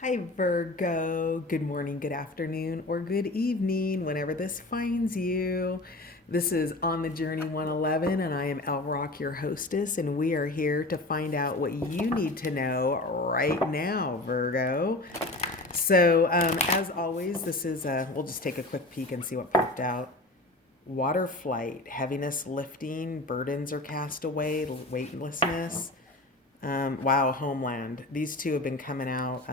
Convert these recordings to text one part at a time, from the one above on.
Hi, Virgo. Good morning, good afternoon, or good evening, whenever this finds you. This is On the Journey 111, and I am El Rock, your hostess, and we are here to find out what you need to know right now, Virgo. As always, we'll just take a quick peek and see what popped out. Water flight, heaviness lifting, burdens are cast away, weightlessness. Wow, Homeland. These two have been coming out.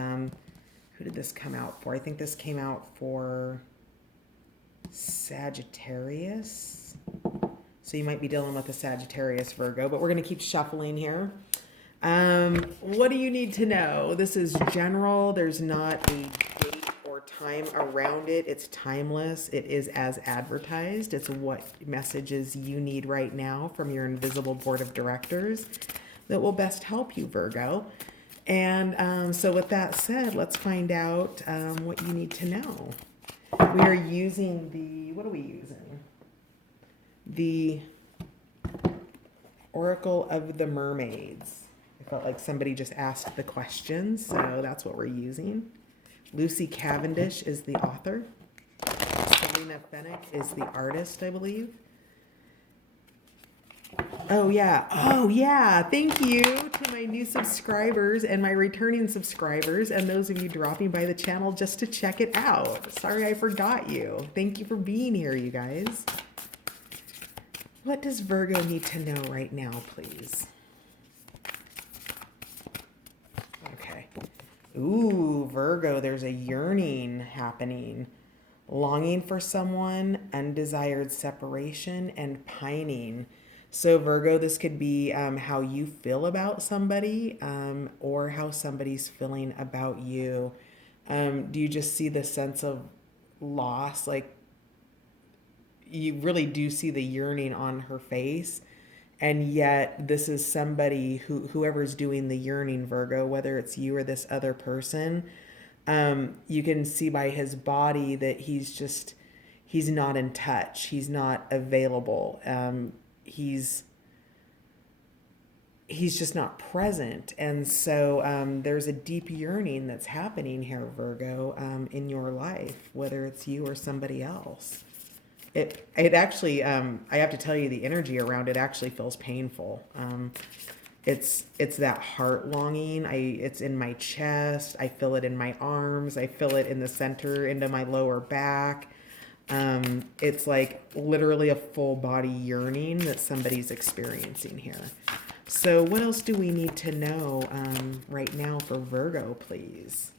Who did this come out for? I think this came out for Sagittarius. So you might be dealing with a Sagittarius Virgo, but we're going to keep shuffling here. What do you need to know? This is general. There's not a date or time around it. It's timeless. It is as advertised. It's what messages you need right now from your invisible board of directors that will best help you, Virgo. And so, with that said, let's find out what you need to know. We are using what are we using? The Oracle of the Mermaids. I felt like somebody just asked the question, so that's what we're using. Lucy Cavendish is the author. Selena Fennick is the artist, I believe. Oh yeah. Oh yeah. Thank you to my new subscribers and my returning subscribers and those of you dropping by the channel just to check it out. Sorry I forgot you. Thank you for being here, you guys. What does Virgo need to know right now, please? Okay. Ooh, Virgo, there's a yearning happening. Longing for someone, undesired separation, and pining. So, Virgo, this could be how you feel about somebody or how somebody's feeling about you. Do you just see the sense of loss? Like, you really do see the yearning on her face. And yet, this is somebody whoever's doing the yearning, Virgo, whether it's you or this other person, you can see by his body that he's not in touch. He's not available. He's just not present. And so there's a deep yearning that's happening here, Virgo, in your life, whether it's you or somebody else. It actually, I have to tell you, the energy around it actually feels painful. It's that heart longing. It's in my chest. I feel it in my arms. I feel it in the center into my lower back. It's like literally a full body yearning that somebody's experiencing here. So what else do we need to know right now for Virgo, please?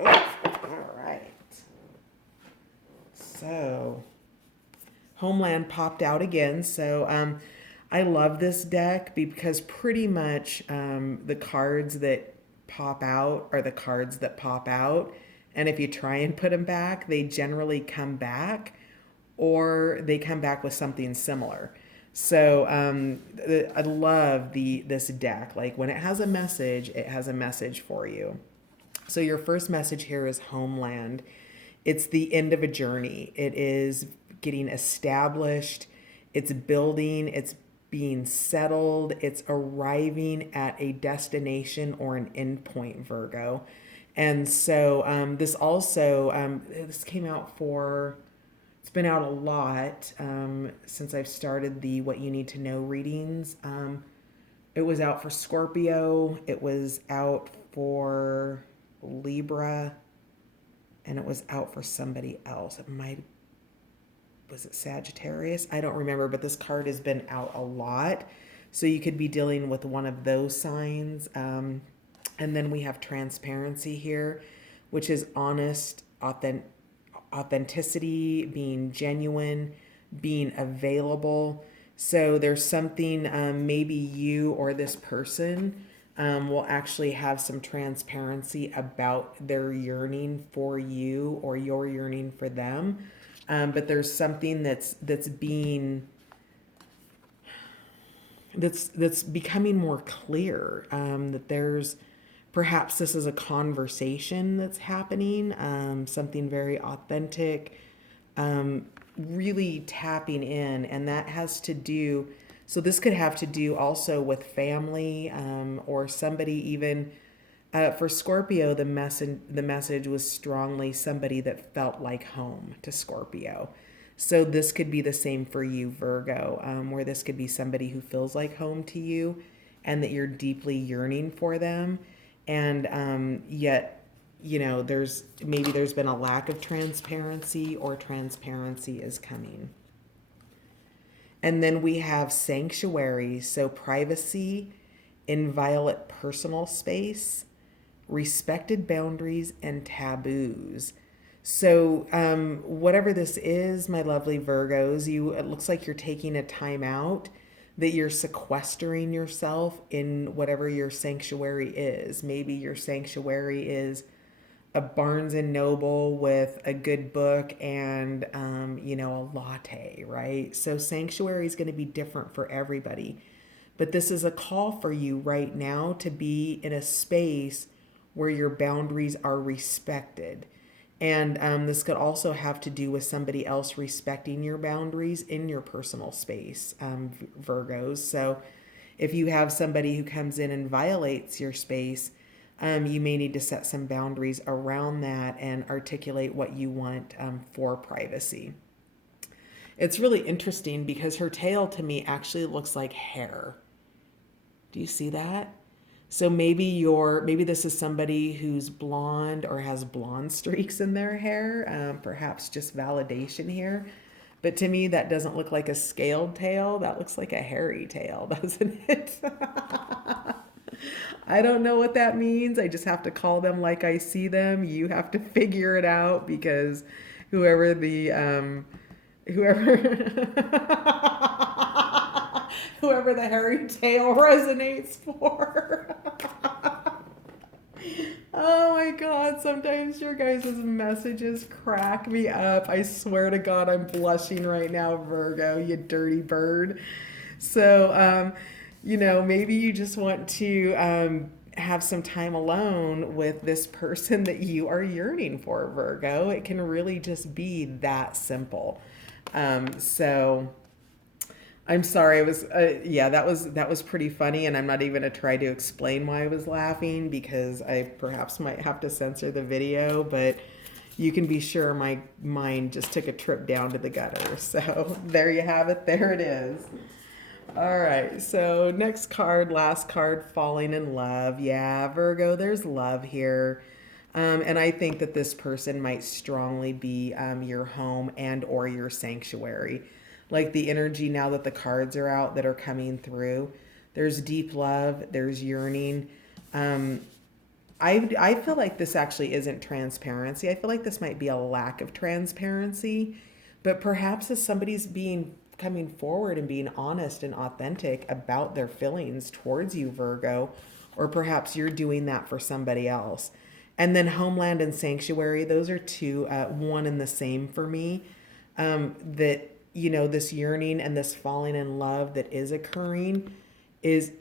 Oh, all right. So, Homeland popped out again. So, I love this deck because pretty much the cards that pop out are the cards that pop out. And if you try and put them back, they generally come back or they come back with something similar. So I love this deck. Like when it has a message, it has a message for you. So your first message here is Homeland. It's the end of a journey. It is getting established. It's building. It's being settled. It's arriving at a destination or an endpoint, Virgo. And so this came out for, it's been out a lot since I've started the What You Need to Know readings. It was out for Scorpio. It was out for Libra, and it was out for somebody else. Was it Sagittarius? I don't remember, but this card has been out a lot. So you could be dealing with one of those signs. And then we have transparency here, which is honest, authenticity, being genuine, being available. So there's something, maybe you or this person will actually have some transparency about their yearning for you or your yearning for them. But there's something that's becoming more clear. That there's perhaps this is a conversation that's happening, something very authentic. really tapping in, and that has to do. So this could have to do also with family, or somebody even. For Scorpio, the message was strongly somebody that felt like home to Scorpio. So this could be the same for you, Virgo, where this could be somebody who feels like home to you, and that you're deeply yearning for them, and yet, there's been a lack of transparency, or transparency is coming. And then we have sanctuary, so privacy, inviolate personal space, respected boundaries, and taboos. So, whatever this is, my lovely Virgos, it looks like you're taking a time out, that you're sequestering yourself in whatever your sanctuary is. Maybe your sanctuary is a Barnes and Noble with a good book and, a latte, right? So, sanctuary is going to be different for everybody. But this is a call for you right now to be in a space where your boundaries are respected. And this could also have to do with somebody else respecting your boundaries in your personal space, Virgos. So if you have somebody who comes in and violates your space, you may need to set some boundaries around that and articulate what you want for privacy. It's really interesting because her tail to me actually looks like hair. Do you see that? So maybe this is somebody who's blonde or has blonde streaks in their hair, perhaps just validation here. But to me, that doesn't look like a scaled tail. That looks like a hairy tail, doesn't it? I don't know what that means. I just have to call them like I see them. You have to figure it out because whoever the whoever whoever the hairy tail resonates for. Oh my God, sometimes your guys' messages crack me up. I swear to God, I'm blushing right now, Virgo, you dirty bird. So, maybe you just want to have some time alone with this person that you are yearning for, Virgo. It can really just be that simple. So I'm sorry. It was yeah, that was pretty funny, and I'm not even gonna try to explain why I was laughing because I perhaps might have to censor the video, but you can be sure my mind just took a trip down to the gutter. So there you have it. There it is. All right. So next card, last card, falling in love. Yeah, Virgo, there's love here. And I think that this person might strongly be your home and or your sanctuary. Like the energy now that the cards are out that are coming through. There's deep love. There's yearning. I feel like this actually isn't transparency. I feel like this might be a lack of transparency. But perhaps if somebody's coming forward and being honest and authentic about their feelings towards you, Virgo, or perhaps you're doing that for somebody else. And then homeland and sanctuary, those are two, one and the same for me. That, this yearning and this falling in love that is occurring is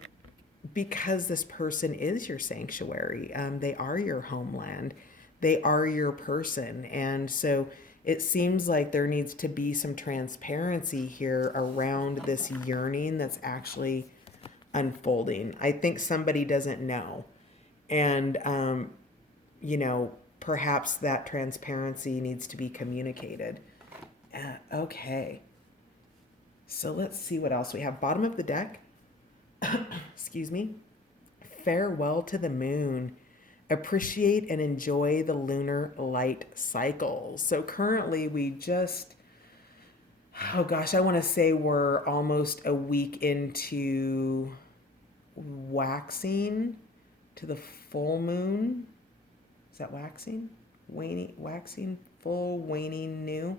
because this person is your sanctuary. They are your homeland. They are your person. And so it seems like there needs to be some transparency here around this yearning that's actually unfolding. I think somebody doesn't know. And, perhaps that transparency needs to be communicated. Okay. So let's see what else we have. Bottom of the deck. Excuse me. Farewell to the moon. Appreciate and enjoy the lunar light cycles. So currently oh gosh, I want to say we're almost a week into waxing to the full moon. Is that waxing? Waning, waxing, full, waning, new.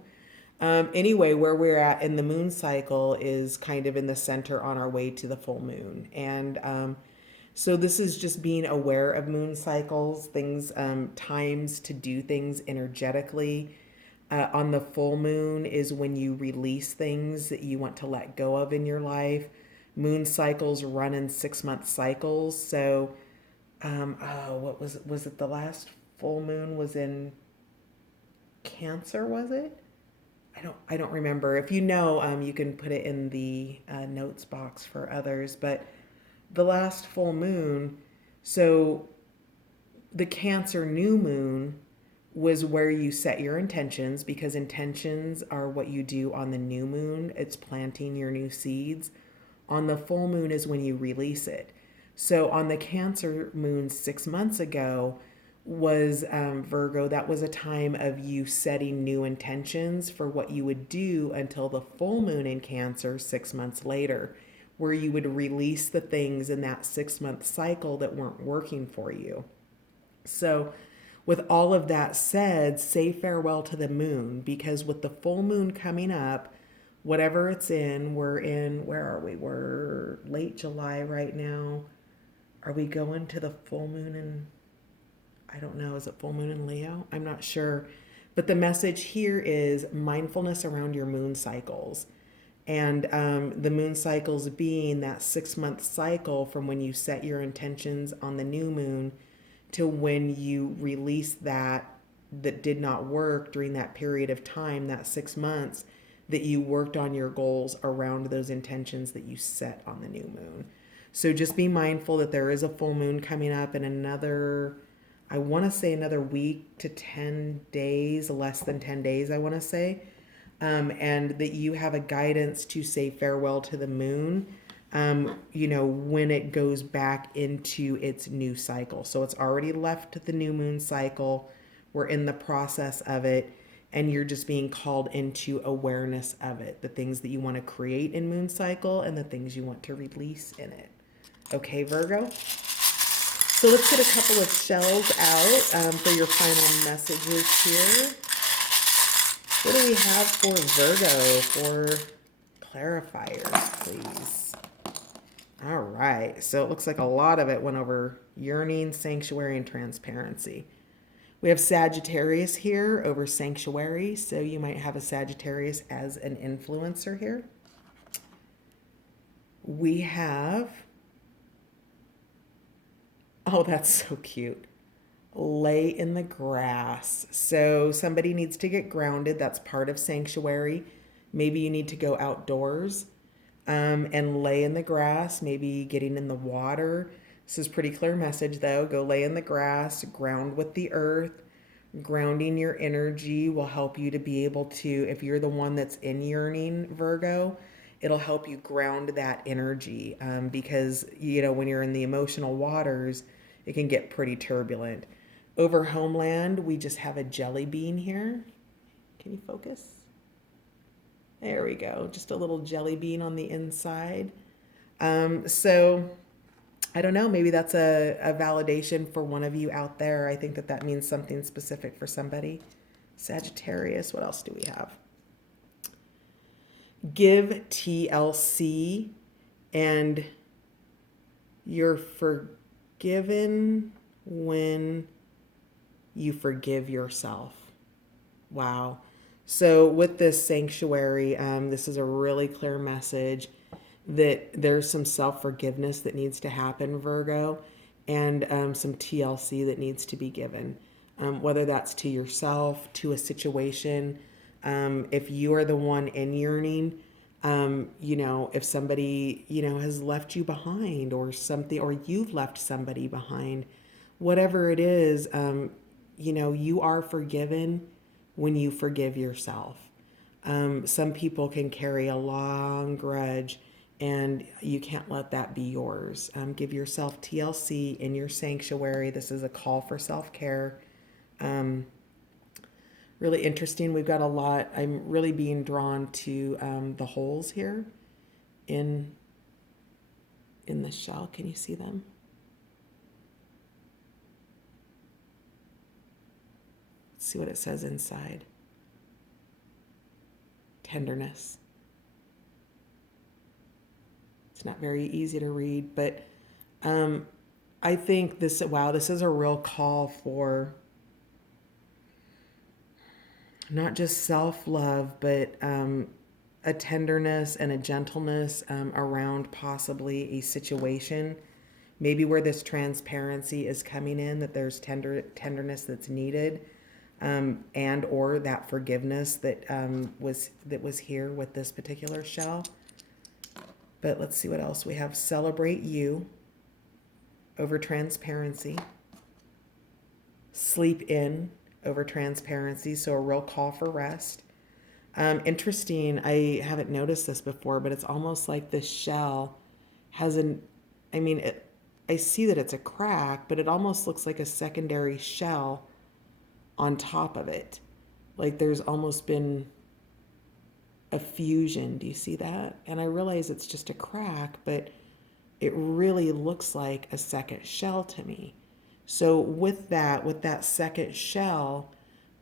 Anyway, where we're at in the moon cycle is kind of in the center on our way to the full moon. And so this is just being aware of moon cycles, things, times to do things energetically. On the full moon is when you release things that you want to let go of in your life. Moon cycles run in 6-month cycles. So, what was it? The last full moon was in Cancer, was it? I don't remember. If you know, you can put it in the notes box for others. But the last full moon, so the Cancer new moon was where you set your intentions, because intentions are what you do on the new moon. It's planting your new seeds. On the full moon is when you release it. So on the Cancer moon 6 months ago was Virgo, that was a time of you setting new intentions for what you would do until the full moon in Cancer 6 months later, where you would release the things in that 6 month cycle that weren't working for you. So, with all of that said, say farewell to the moon, because with the full moon coming up, whatever it's in, where are we? We're late July right now. Are we going to the full moon in, I don't know, is it full moon in Leo? I'm not sure. But the message here is mindfulness around your moon cycles. And the moon cycles being that 6 month cycle from when you set your intentions on the new moon to when you release that did not work during that period of time, that 6 months that you worked on your goals around those intentions that you set on the new moon. So just be mindful that there is a full moon coming up in another, I want to say another week to 10 days, less than 10 days, I want to say. And that you have a guidance to say farewell to the moon, when it goes back into its new cycle. So it's already left the new moon cycle. We're in the process of it, and you're just being called into awareness of it, the things that you want to create in moon cycle and the things you want to release in it. Okay, Virgo? So let's get a couple of shells out for your final messages here. What do we have for Virgo for clarifiers, please? All right. So it looks like a lot of it went over yearning, sanctuary, and transparency. We have Sagittarius here over sanctuary. So you might have a Sagittarius as an influencer here. We have, oh, that's so cute. Lay in the grass. So somebody needs to get grounded. That's part of sanctuary. Maybe you need to go outdoors and lay in the grass, maybe getting in the water. This is pretty clear message though. Go lay in the grass, ground with the earth. Grounding your energy will help you to be able to, if you're the one that's in yearning, Virgo, it'll help you ground that energy because, when you're in the emotional waters, it can get pretty turbulent. Over homeland, we just have a jelly bean here. Can you focus? There we go. Just a little jelly bean on the inside. So I don't know. Maybe that's a validation for one of you out there. I think that means something specific for somebody. Sagittarius, what else do we have? Give TLC, and you're forgiven when you forgive yourself. Wow. So with this sanctuary, this is a really clear message that there's some self-forgiveness that needs to happen, Virgo, and some TLC that needs to be given, whether that's to yourself, to a situation. If you are the one in yearning, if somebody, has left you behind or something, or you've left somebody behind, whatever it is, you are forgiven when you forgive yourself. Some people can carry a long grudge, and you can't let that be yours. Give yourself TLC in your sanctuary. This is a call for self-care. Really interesting. We've got a lot. I'm really being drawn to the holes here in the shell. Can you see them? Let's see what it says inside. Tenderness. It's not very easy to read, but I think this is a real call for not just self-love, but a tenderness and a gentleness around possibly a situation, maybe where this transparency is coming in, that there's tenderness that's needed. and or that forgiveness that was here with this particular shell. But let's see what else we have. Celebrate you over transparency. Sleep in over transparency. So a real call for rest. Interesting. I haven't noticed this before, but it's almost like this shell has I mean, I see that it's a crack, but it almost looks like a secondary shell on top of it. Like there's almost been a fusion. Do you see that? And I realize it's just a crack, but it really looks like a second shell to me. So with that second shell,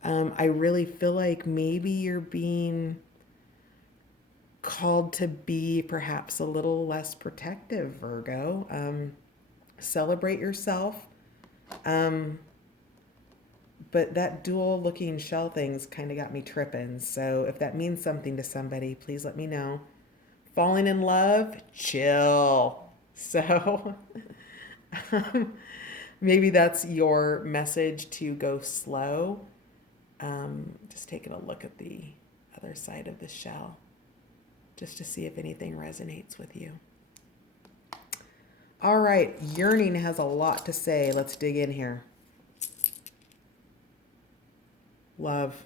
I really feel like maybe you're being called to be perhaps a little less protective, Virgo. Celebrate yourself. But that dual looking shell thing's kind of got me tripping. So if that means something to somebody, please let me know. Falling in love, chill. So maybe that's your message to go slow. Just taking a look at the other side of the shell just to see if anything resonates with you. All right, yearning has a lot to say. Let's dig in here. Love.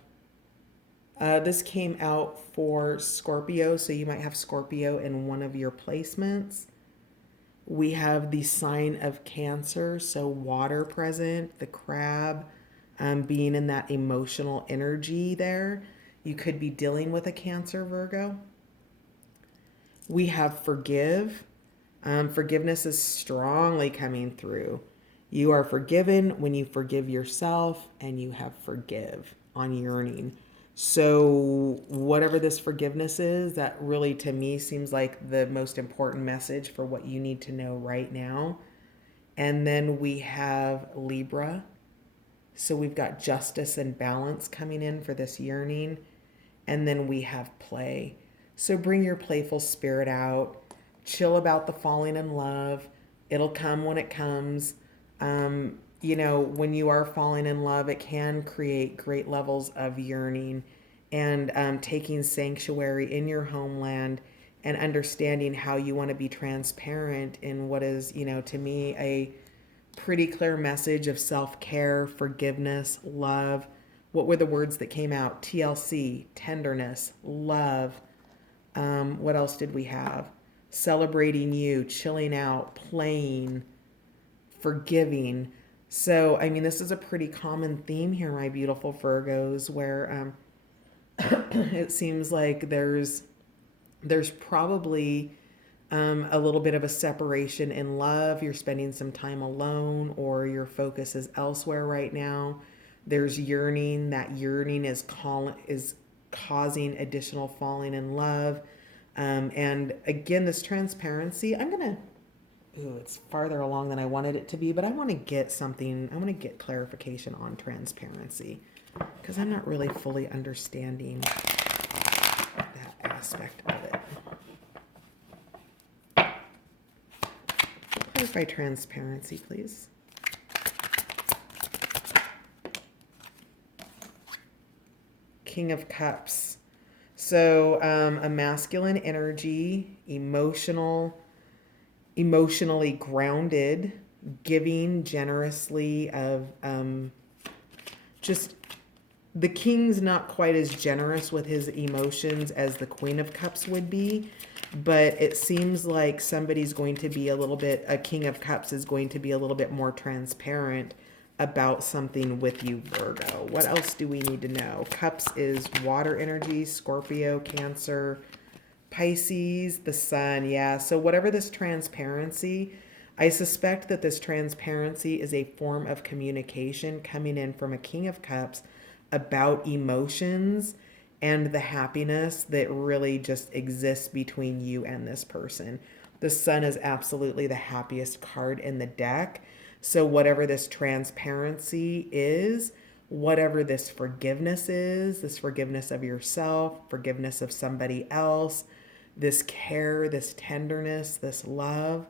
This came out for Scorpio, so you might have Scorpio in one of your placements. We have the sign of Cancer, so water present, the crab, being in that emotional energy there. You could be dealing with a Cancer, Virgo. We have forgive. Forgiveness is strongly coming through. You are forgiven when you forgive yourself, and you have forgive on yearning. So whatever this forgiveness is, that really to me seems like the most important message for what you need to know right now. And then we have Libra. So we've got justice and balance coming in for this yearning. And then we have play. So bring your playful spirit out. Chill about the falling in love. It'll come when it comes. When you are falling in love, it can create great levels of yearning and taking sanctuary in your homeland and understanding how you want to be transparent in what is, to me, a pretty clear message of self-care, forgiveness, love. What were the words that came out? TLC, tenderness, love. What else did we have? Celebrating you, chilling out, playing, forgiving. So, this is a pretty common theme here, my beautiful Virgos, where it seems like there's probably a little bit of a separation in love. You're spending some time alone, or your focus is elsewhere right now. There's yearning. That yearning is causing additional falling in love. And again, this transparency, it's farther along than I wanted it to be, but I want to get clarification on transparency because I'm not really fully understanding that aspect of it. Clarify transparency, please. King of Cups. So a masculine energy, emotionally grounded, giving generously of just the king's not quite as generous with his emotions as the Queen of Cups would be, but it seems like somebody's going to be a King of Cups is going to be a little bit more transparent about something with you, Virgo. What else do we need to know? Cups is water energy, Scorpio, Cancer, Pisces, the sun. Yeah. So whatever this transparency, I suspect that this transparency is a form of communication coming in from a King of Cups about emotions and the happiness that really just exists between you and this person. The sun is absolutely the happiest card in the deck. So whatever this transparency is, whatever this forgiveness is, this forgiveness of yourself, forgiveness of somebody else, this care, this tenderness, this love,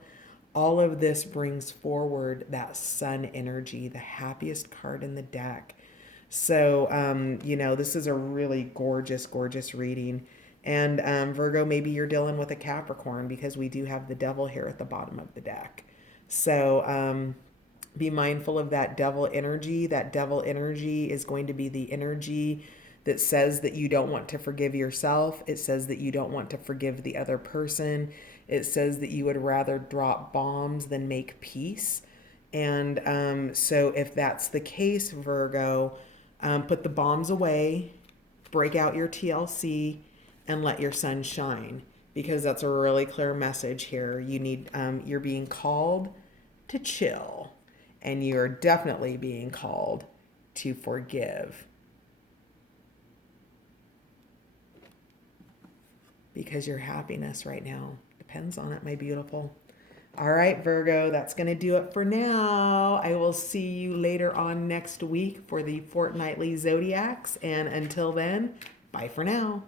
all of this brings forward that sun energy, the happiest card in the deck. So, this is a really gorgeous, gorgeous reading. And Virgo, maybe you're dealing with a Capricorn because we do have the devil here at the bottom of the deck. So, be mindful of that devil energy. That devil energy is going to be the energy that says that you don't want to forgive yourself. It says that you don't want to forgive the other person. It says that you would rather drop bombs than make peace. And so, if that's the case, Virgo, put the bombs away, break out your TLC, and let your sun shine. Because that's a really clear message here. You're being called to chill, and you're definitely being called to forgive. Because your happiness right now depends on it, my beautiful. All right, Virgo, that's going to do it for now. I will see you later on next week for the fortnightly zodiacs. And until then, bye for now.